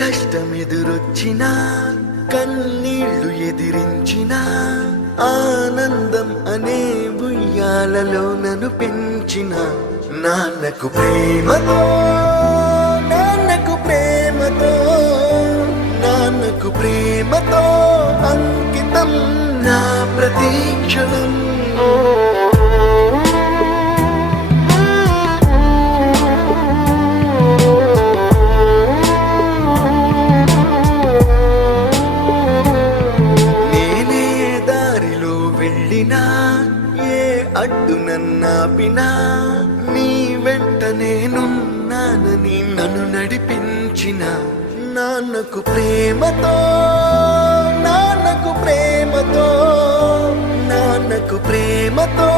కష్టమెదురొచ్చినా కన్నీళ్లు ఎదిరించినా ఆనందం అనే ఉయ్యాలలో నన్ను పెంచిన నాన్నకు ప్రేమతో నాన్నకు ప్రేమతో నాన్నకు ప్రేమతో అంకితం నా ప్రతీక్షణం. ఏ అడ్డు నన్నాపినా నీ వెంట నేనున్నానని నన్ను నడిపించిన నాన్నకు ప్రేమతో నాన్నకు ప్రేమతో నాన్నకు ప్రేమతో